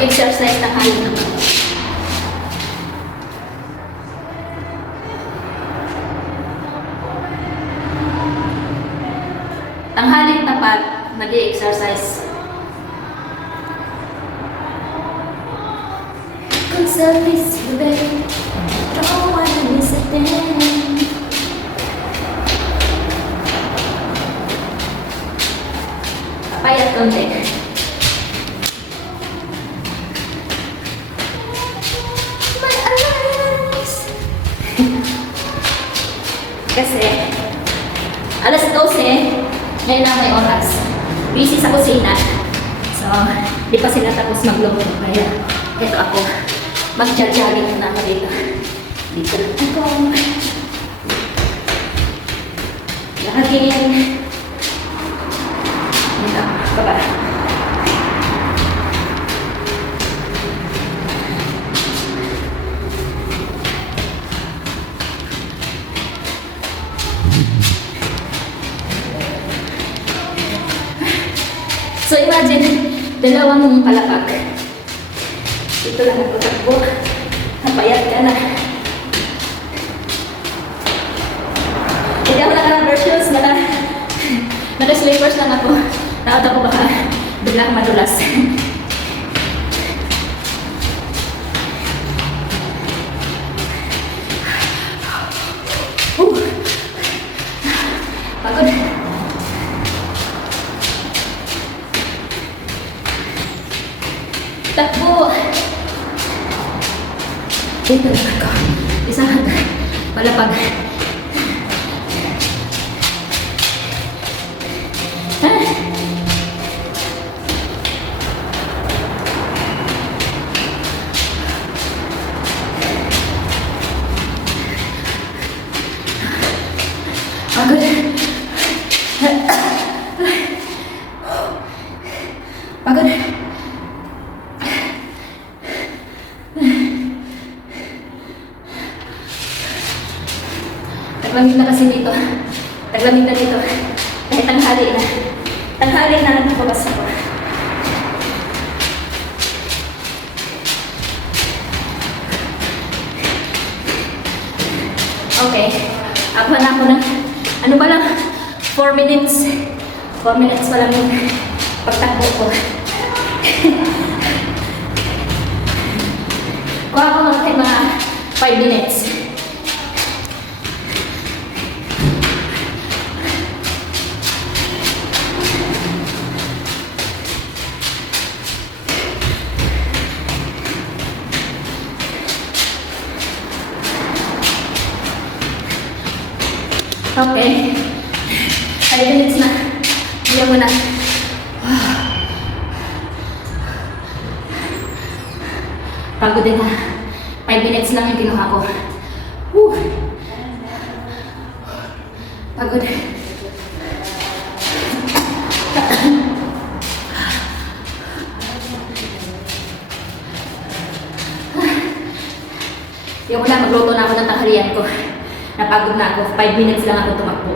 Mag-exercise na kayo naman. Tanghaling tapat, mag-exercise. Kung sa miss you, babe, don't wanna miss a thing. Papayat konti. My eyes. Kasi, alas 12, ngayon na may oras. Busy sa kusina. So, di pa sila tapos magluto. Kaya, ito ako. Mag-jogging muna ako dito. Dito lang ako. Jogging. Dito. Baba. So imagine, dalawang palapag. Ito lang ako takbo. Napayat ka na. Hindi ako naka-rubber shoes, naka-slippers lang ako. Takot ako baka bigla akong madulas. Pagod. Takbo! Dito lang ako. Isang hanggang palapag. Pagod. Pagod. Taglamig na kasi dito. Taglamig na dito. Kahit tanghali na. Tanghali na nagpapabas ako. Okay. Ako na ako ng ano pa lang? 4 minutes. 4 minutes pa lang yung pagtakbo ko. Kuha ako mga 5 minutes. Okay. 5 minutes na. Hindi mo na. Pagod din na. 5 minutes lang yung kinuha ko. Woo. Pagod. Yung wala, magluto na ako ng tanghalian ko. Napagod na ako. 5 minutes lang ako tumakbo.